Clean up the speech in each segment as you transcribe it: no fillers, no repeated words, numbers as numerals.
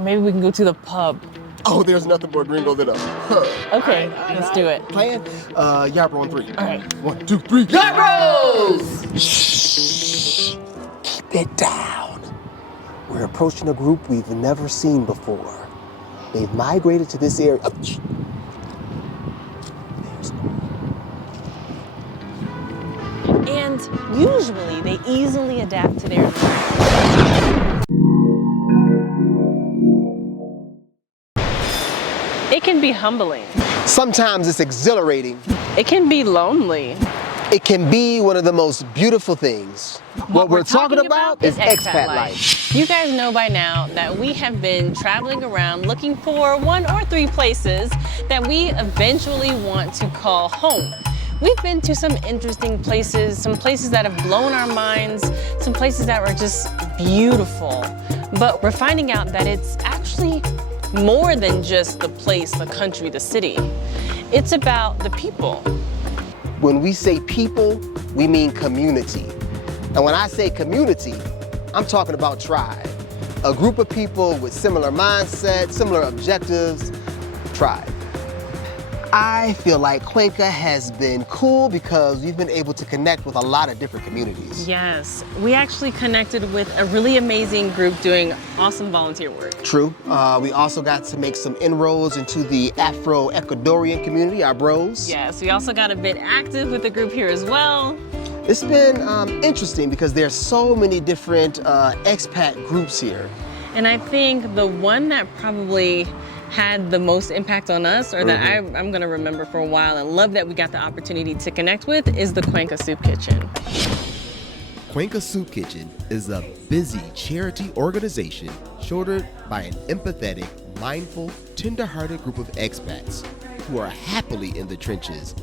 Maybe we can go to the pub. Oh, there's nothing more gringo than a pub. Okay, let's do it. Plan? Yarbro on 3. All right. 1, 2, 3. Yarbros! Shh. Keep it down. We're approaching a group we've never seen before. They've migrated to this area. And usually they easily adapt to their environment. It can be humbling. Sometimes it's exhilarating. It can be lonely. It can be one of the most beautiful things. What we're talking about is expat life. You guys know by now that we have been traveling around looking for 1 or 3 places that we eventually want to call home. We've been to some interesting places, some places that have blown our minds, some places that were just beautiful. But we're finding out that it's actually more than just the place, the country, the city. It's about the people. When we say people, we mean community. And when I say community, I'm talking about tribe. A group of people with similar mindsets, similar objectives, tribe. I feel like Cuenca has been cool because we've been able to connect with a lot of different communities. Yes, we actually connected with a really amazing group doing awesome volunteer work. True. We also got to make some inroads into the Afro-Ecuadorian community, our bros. Yes, we also got a bit active with the group here as well. It's been interesting because there's so many different expat groups here. And I think the one that probably had the most impact on us, or that I'm gonna remember for a while and love that we got the opportunity to connect with, is the Cuenca Soup Kitchen. Cuenca Soup Kitchen is a busy charity organization shouldered by an empathetic, mindful, tender-hearted group of expats who are happily in the trenches,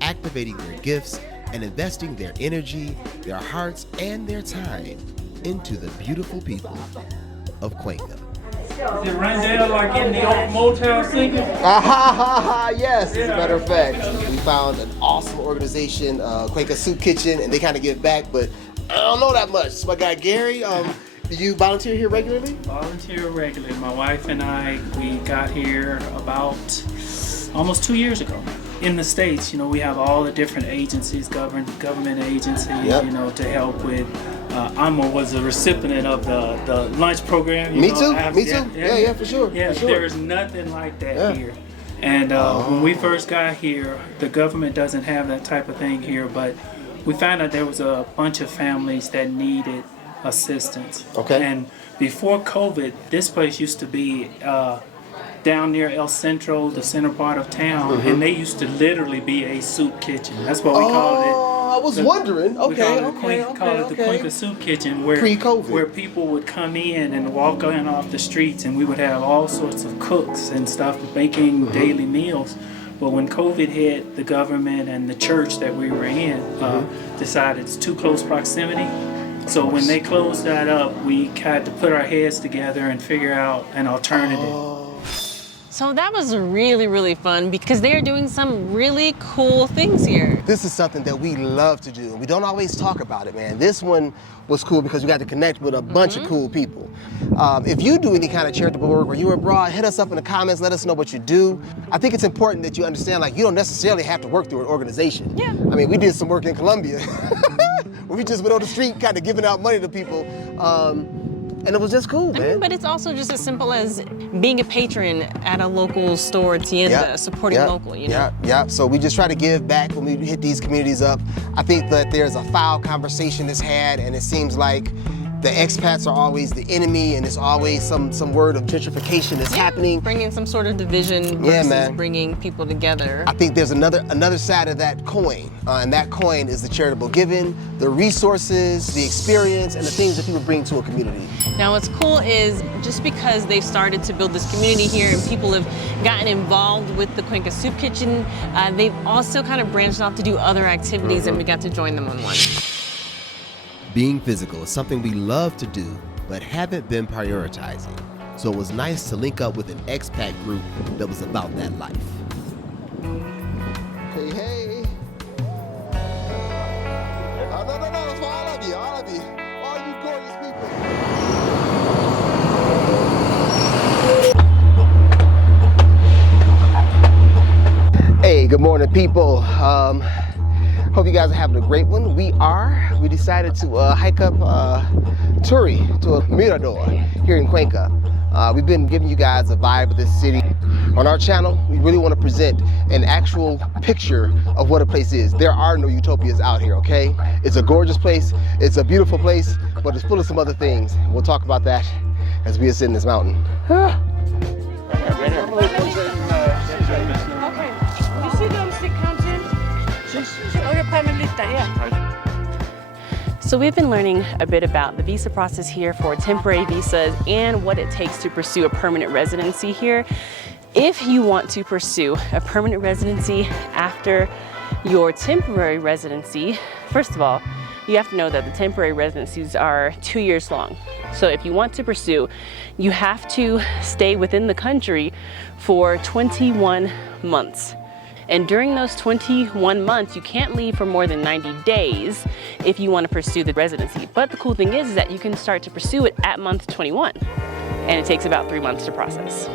activating their gifts and investing their energy, their hearts, and their time into the beautiful people of Cuenca. Is it Randall like in the old motel singing? Yes, as a matter of fact. We found an awesome organization, Cuenca Soup Kitchen, and they kind of give back, but I don't know that much. So my guy Gary, do you volunteer here regularly? Volunteer regularly. My wife and I, we got here about almost 2 years ago. In the States, you know, we have all the different agencies, government agencies, Yep. you know, to help with. Was a recipient of the lunch program. Me too. Yeah, for sure. Yeah, for sure. there's nothing like that here. And when we first got here, the government doesn't have that type of thing here, but we found out there was a bunch of families that needed assistance. Okay. And before COVID, this place used to be down near El Centro, the center part of town, and they used to literally be a soup kitchen. That's what we called it. I was wondering. We called it the Cuenca Soup Kitchen, where Pre-COVID. where people would come in and walk in off the streets, and we would have all sorts of cooks and stuff making daily meals. But when COVID hit, the government and the church that we were in decided it's too close proximity. So when they closed that up, we had to put our heads together and figure out an alternative. So that was really, really fun because they are doing some really cool things here. This is something that we love to do. We don't always talk about it, man. This one was cool because we got to connect with a bunch of cool people. If you do any kind of charitable work or you're abroad, hit us up in the comments, let us know what you do. I think it's important that you understand, like, you don't necessarily have to work through an organization. Yeah. I mean, we did some work in Colombia. We just went on the street kind of giving out money to people. And it was just cool, man. I mean, but it's also just as simple as being a patron at a local store, tienda, supporting local, you know? Yeah. So we just try to give back when we hit these communities up. I think that there's a foul conversation that's had, and it seems like the expats are always the enemy, and it's always some word of gentrification that's happening. Bringing some sort of division versus bringing people together. I think there's another side of that coin, and that coin is the charitable giving, the resources, the experience, and the things that people bring to a community. Now what's cool is just because they've started to build this community here and people have gotten involved with the Cuenca Soup Kitchen, they've also kind of branched off to do other activities and we got to join them on one. Being physical is something we love to do, but haven't been prioritizing. So it was nice to link up with an expat group that was about that life. Hey. No, it's for all of you, all you gorgeous people. Good morning, people. Hope you guys are having a great one. We decided to hike up Turi to a mirador here in Cuenca. We've been giving you guys a vibe of this city. On our channel, we really want to present an actual picture of what a place is. There are no utopias out here, okay? It's a gorgeous place, it's a beautiful place, but it's full of some other things. We'll talk about that as we ascend this mountain. Okay. You see them stick counting? Okay, Pamelita, yeah. So we've been learning a bit about the visa process here for temporary visas and what it takes to pursue a permanent residency here. If you want to pursue a permanent residency after your temporary residency, first of all, you have to know that the temporary residencies are 2 years long. So if you want to pursue, you have to stay within the country for 21 months. And during those 21 months, you can't leave for more than 90 days if you want to pursue the residency. But the cool thing is that you can start to pursue it at month 21. And it takes about 3 months to process.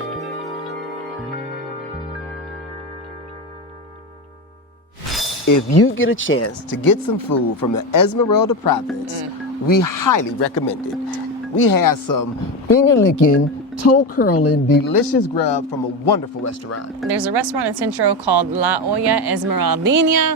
If you get a chance to get some food from the Esmeralda province, we highly recommend it. We have some finger-licking, toe-curling, delicious grub from a wonderful restaurant. There's a restaurant in Centro called La Olla Esmeraldena.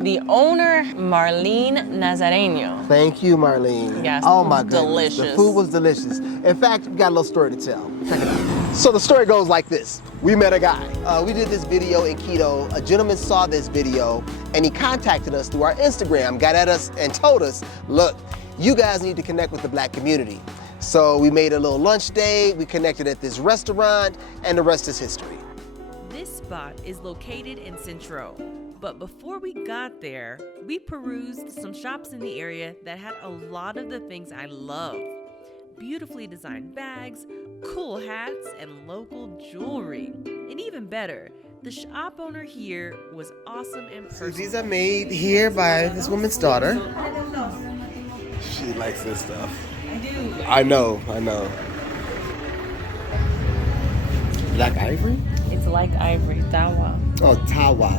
The owner, Marlene Nazareño. Thank you, Marlene. Yes, oh my goodness. delicious. The food was delicious. In fact, we got a little story to tell. Check it out. So the story goes like this. We met a guy. We did this video in Quito. A gentleman saw this video and he contacted us through our Instagram, got at us and told us, look, you guys need to connect with the Black community. So we made a little lunch date, we connected at this restaurant, and the rest is history. This spot is located in Centro, but before we got there, we perused some shops in the area that had a lot of the things I love. Beautifully designed bags, cool hats, and local jewelry. And even better, the shop owner here was awesome and personal. So these are made here by this woman's daughter. She likes this stuff. I know. Black ivory? It's like ivory, tawa. Oh, tawa.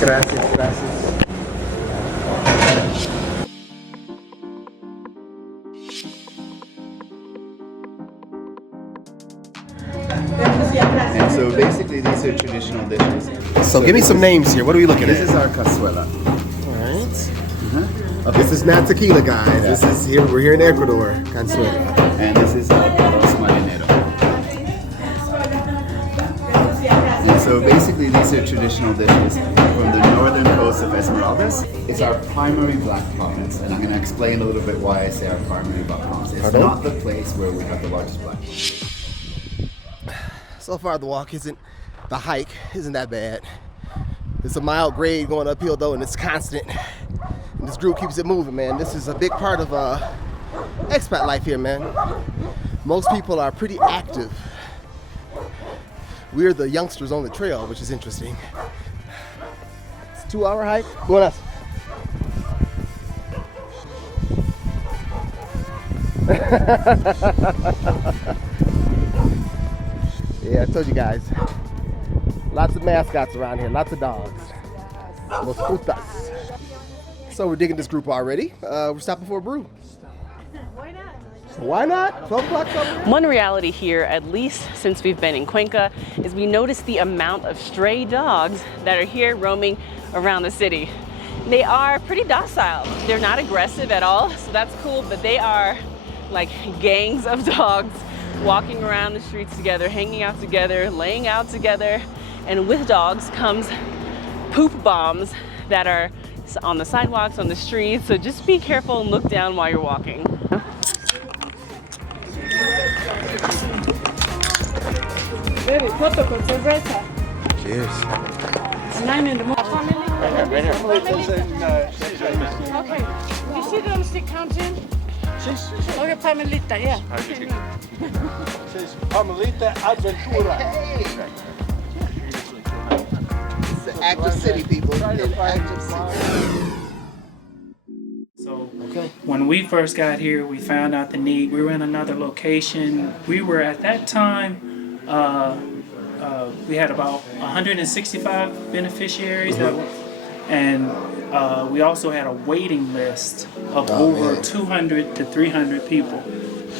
Gracias. And so basically these are traditional dishes. So give me some names here. What are we looking This at? is our cazuela. All right. This is not tequila, guys. Yeah. This is here. We're here in Ecuador. Consuela. And this is arroz marinero. And so basically these are traditional dishes from the northern coast of Esmeraldas. It's our primary black province, and I'm going to explain a little bit why I say our primary black province. It's Pardon? not the place where we have the largest black. So far, the hike isn't that bad. It's a mild grade going uphill though, and it's constant. And this group keeps it moving, man. This is a big part of expat life here, man. Most people are pretty active. We're the youngsters on the trail, which is interesting. It's a 2-hour hike. Buenas. Yeah, I told you guys. Lots of mascots around here, lots of dogs. Los putas. So we're digging this group already. We're stopping for a brew. Why not? 12 o'clock somewhere? One reality here, at least since we've been in Cuenca, is we notice the amount of stray dogs that are here roaming around the city. They are pretty docile. They're not aggressive at all, so that's cool, but they are like gangs of dogs walking around the streets together, hanging out together, laying out together. And with dogs comes poop bombs that are on the sidewalks, on the streets, so just be careful and look down while you're walking. Baby, foto con cerveza. Cheers. 9 in the morning. Okay. You see them stick counting? Okay, Pamelita, yeah. Pamelita Adventura. It's an active city, people. An active city. when we first got here, we found out the need. We were in another location. We were at that time, we had about 165 beneficiaries, and we also had a waiting list of over 200 to 300 people.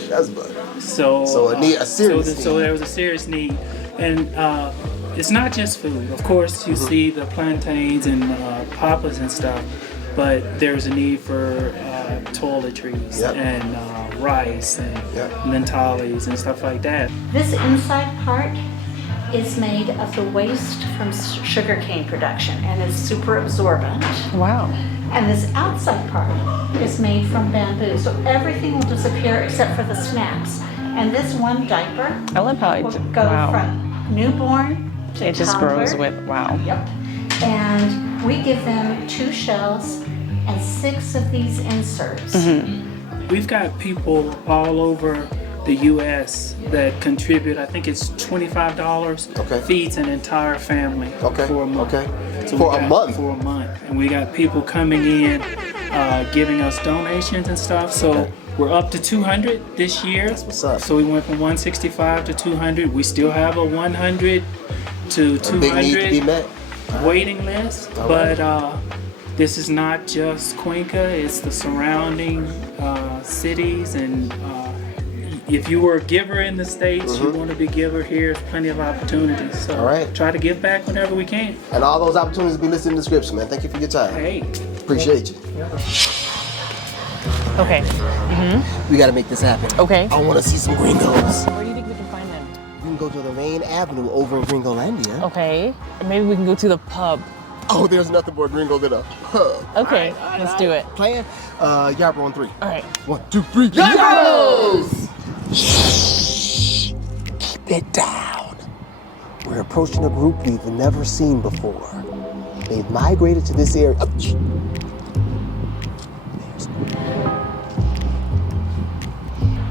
That's good. So a serious need. So there was a serious need, and it's not just food. Of course, you see the plantains and papas and stuff, but there's a need for toiletries and rice and lentils and stuff like that. This inside part is made of the waste from sugarcane production and is super absorbent. Wow. And this outside part is made from bamboo, so everything will disappear except for the snaps. And this one diaper I love how will go from newborn to it just toddler. grows with, wow. Yep. And we give them 2 shells and 6 of these inserts. We've got people all over the U.S. that contribute. I think it's $25. Feeds an entire family for a month. So For a month? For a month. And we got people coming in, giving us donations and stuff. So we're up to 200 this year. That's what's up. So we went from 165 to 200. We still have a 100 to 200 big need to be met. Waiting list. But this is not just Cuenca, it's the surrounding cities, and if you were a giver in the States, you want to be a giver here, there's plenty of opportunities. So try to give back whenever we can. And all those opportunities will be listed in the description, man. Thank you for your time. Hey. Appreciate you. Okay. We got to make this happen. Okay. I want to see some gringos. Where do you think we can find them? We can go to the main avenue over in Gringolandia. Okay. Maybe we can go to the pub. Oh, there's nothing more gringo than a pub. Okay, let's do it. Plan? Yarbro on 3. All right. 1, 2, 3. Yarbros! Shh. Keep it down. We're approaching a group we've never seen before. They've migrated to this area.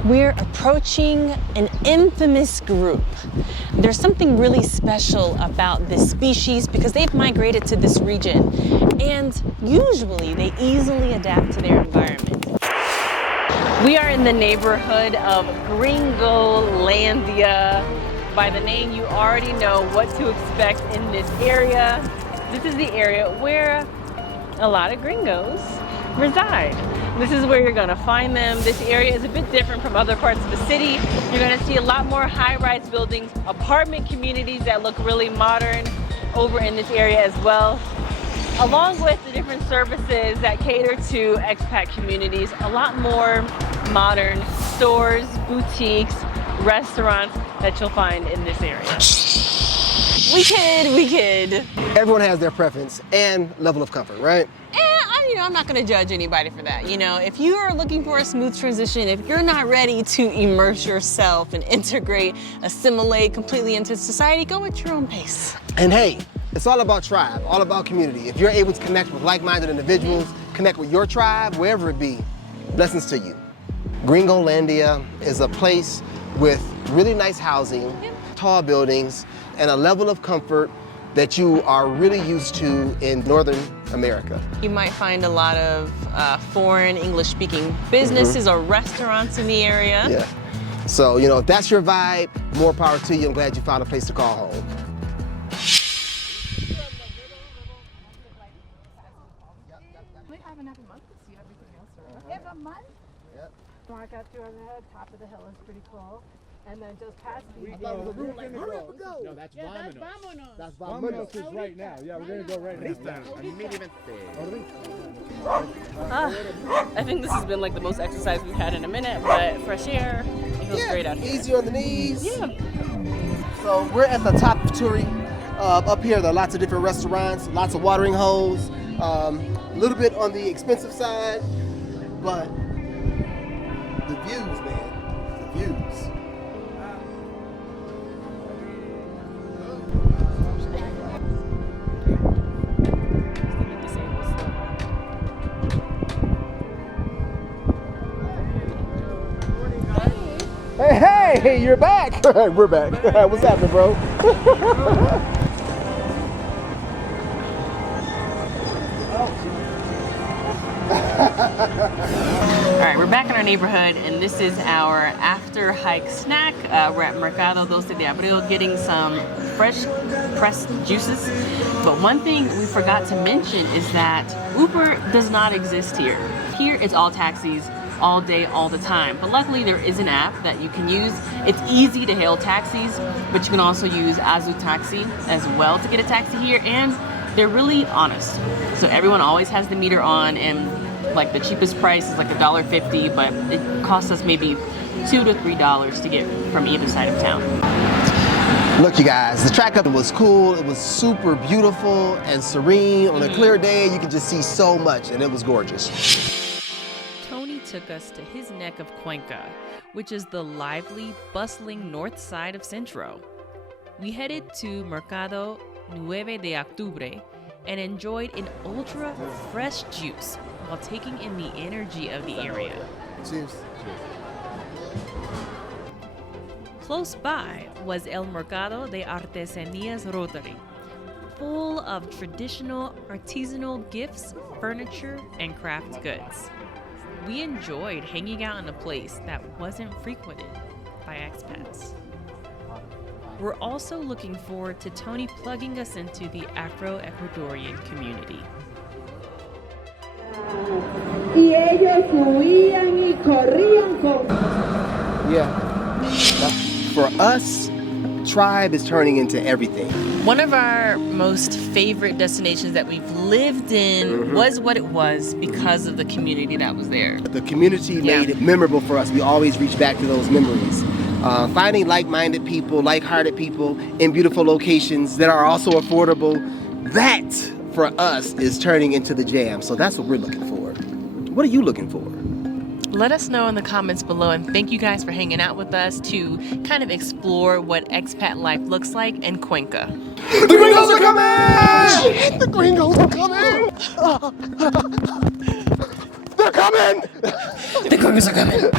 We're approaching an infamous group. There's something really special about this species because they've migrated to this region, and usually they easily adapt to their environment. We are in the neighborhood of Gringolandia. By the name, you already know what to expect in this area. This is the area where a lot of gringos reside. This is where you're gonna find them. This area is a bit different from other parts of the city. You're gonna see a lot more high-rise buildings, apartment communities that look really modern over in this area as well, along with the different services that cater to expat communities. A lot more modern stores, boutiques, restaurants that you'll find in this area. We kid. Everyone has their preference and level of comfort, right? I'm not gonna judge anybody for that. If you are looking for a smooth transition, if you're not ready to immerse yourself and integrate, assimilate completely into society, go at your own pace. And hey, it's all about tribe, all about community. If you're able to connect with like-minded individuals, connect with your tribe, wherever it be, blessings to you. Gringolandia is a place with really nice housing, tall buildings, and a level of comfort that you are really used to in Northern America. You might find a lot of foreign English-speaking businesses or restaurants in the area. Yeah. So, if that's your vibe, more power to you. I'm glad you found a place to call home. Every month? Yep. So I got you on the top of the hill. It's pretty cool. And then just past me. No, that's Vámonos. That's Vámonos is right now. Yeah, we're gonna go right now. I think this has been like the most exercise we've had in a minute, but fresh air, it feels great out here. Easier on the knees. Yeah. So we're at the top of Turi. Up here, there are lots of different restaurants, lots of watering holes. A little bit on the expensive side, but the views, man, the views. Hey, you're back. We're back. What's happening, bro? our neighborhood, and this is our after hike snack. We're at Mercado 12 de Abril getting some fresh pressed juices. But one thing we forgot to mention is that Uber does not exist here. Here it's all taxis, all day, all the time. But luckily there is an app that you can use. It's easy to hail taxis, but you can also use Azu Taxi as well to get a taxi here, and they're really honest. So everyone always has the meter on, and like the cheapest price is like $1.50, but it costs us maybe $2 to $3 to get from either side of town. Look, you guys, the track up was cool. It was super beautiful and serene. On a clear day, you could just see so much, and it was gorgeous. Tony took us to his neck of Cuenca, which is the lively, bustling north side of Centro. We headed to Mercado 9 de Octubre and enjoyed an ultra fresh juice while taking in the energy of the area. Cheers. Close by was El Mercado de Artesanías Rotary, full of traditional artisanal gifts, furniture, and craft goods. We enjoyed hanging out in a place that wasn't frequented by expats. We're also looking forward to Tony plugging us into the Afro-Ecuadorian community. Y ellos huían y corrían con... For us, Tribe is turning into everything. One of our most favorite destinations that we've lived in was what it was because of the community that was there. The community made it memorable for us. We always reach back to those memories. Finding like-minded people, like-hearted people in beautiful locations that are also affordable, that for us is turning into the jam. So that's what we're looking for. What are you looking for? Let us know in the comments below, and thank you guys for hanging out with us to kind of explore what expat life looks like in Cuenca. The Gringos are coming! The Gringos are coming! They're coming! The Gringos are coming!